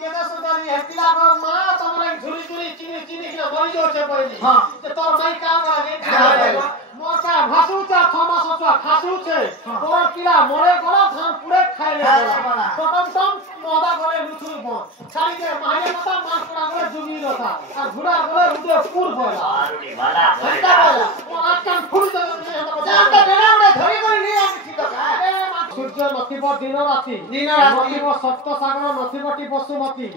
केदा सुधारी हतिला को मां तमरे झुरी झुरी चिनी चिनी के मरी जो छे पहिले हां ते तोर मई काम लागे मोटा भासुचा थमासचा खासुचे तोर किला मरे गला धान पुरे खाइले प्रथम तम मोदा गले लुथुर ब छाड़ी दे मारिया मता मार पड़ा गले जुमी रथा आ घुड़ा गले उदे पुर भला आरुडी भाला हंता भला ओ आजकल फुल दे जाता डेरा उडे धरी कर नि आमी ठीक का सूर्य नथिब दिन राति नथिब सप्त सागर नथिबटी बसुमती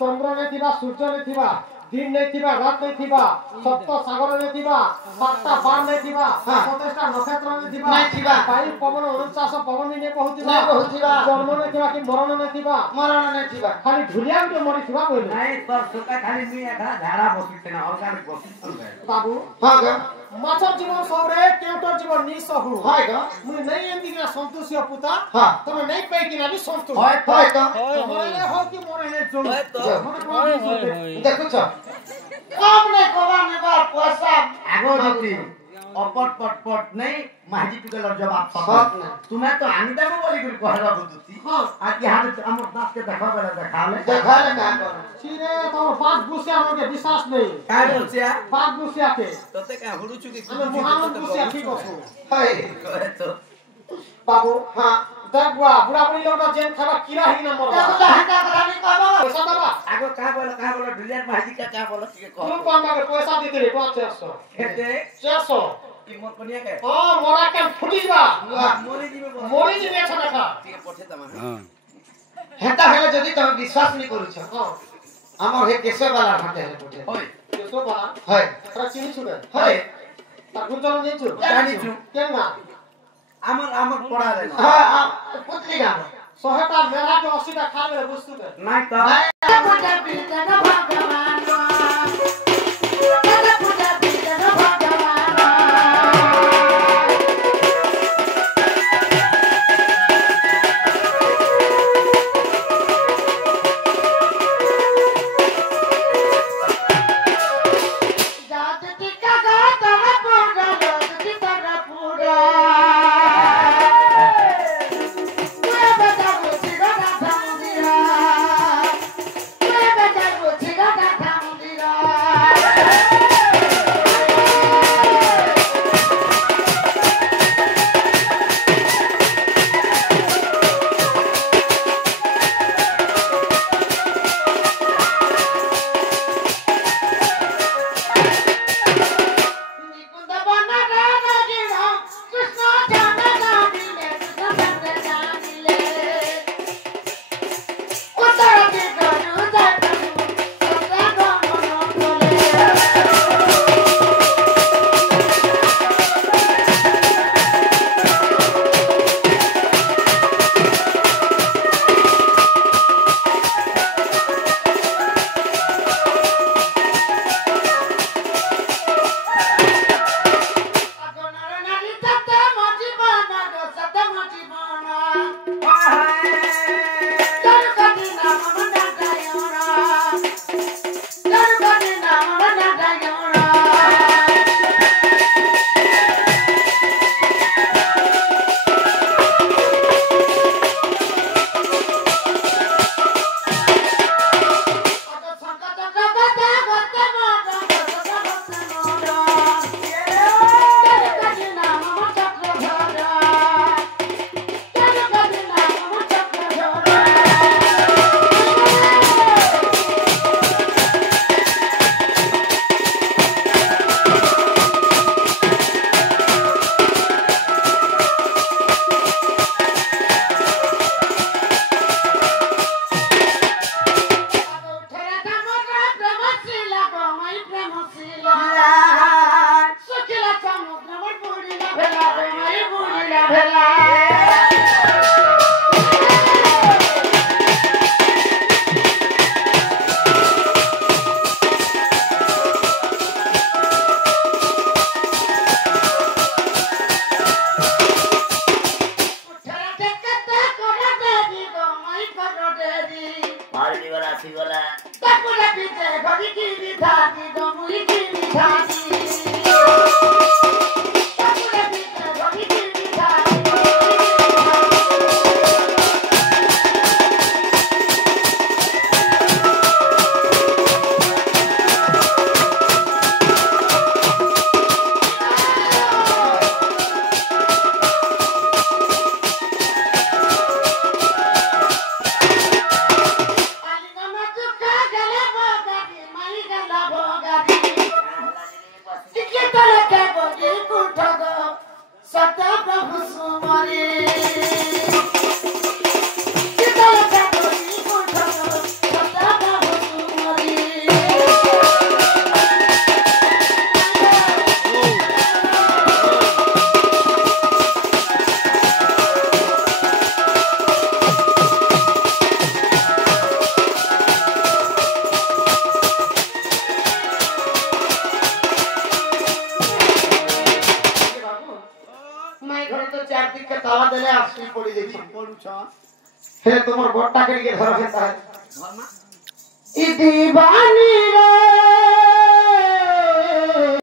चंद्र ने थिबा सूर्य ने थिबा दिन ने थिबा रात ने थिबा सप्त सागर ने थिबा सातटा बाण ने थिबा 27टा नक्षत्र ने थिबा नै थिबा वायु पवन 49 पवन ने कहउथिबा जन्म ने थिबा कि मरण ने थिबा खाली झुलिया के मरि थिबा कहले नै तर सुका खाली मी एखा झाडा बसिते न अलगा बसिते बाबू हां ग माछर जीवन सबरे केउटर जीवन नि सहु हाय ग मुई नै एंदिना संतोषिया पुता तमे नै पैकिना भी संतोष हाय त मोरे हो कि मोरे ने जो देखु छ काम नै कोबा ने बा पैसा आगो जति अपट पटपट नै माजी पिकलर जवाब सब तुम्हें तो हानि देबो बोली कर कहला बुद्धि हां आ कि हाथ हमर दास के देखाले का कर सिरे तो पांच गुसिया के विश्वास नहीं का बोलछिया पांच गुसिया के तते का हुडु चुकी हम मोहम्मद गुसिया ठीक हो हाय कहे तो बाबू हां दगवा बुढ़ा बुढ़ी लोग जेन खाबा किला ही नंबर बा हटा करानी कहबा पैसा दबा आगो का बोल ढुलिया माजी का बोल के कह तू कोन मागे पैसा देते रे 400 केते 400 की मोर कनिया के हां मोरा के फुटी बा मोरी जीवे छना खा ठीक पठे तमा हां हेता हेले जदी त विश्वास नहीं करू छ हां हमर हे केसे वाला हाते हेले पठे होय केसो वाला होय तरा चिनी छुबे होय ता गुंजन नहीं छु जानी छु केना आमर पड़ा रे हां पुतली गाम 100टा मेरा के 80टा खा ले बुझतु के नहीं त पूजा पीता न भगवान पूजा पीता न भगवान কে তালা দেলে আসি পড়ি দেখি পড়ুছ হে তোমার বড়টাকে গিয়ে ধরো হে তাহলে ই দিবানি রে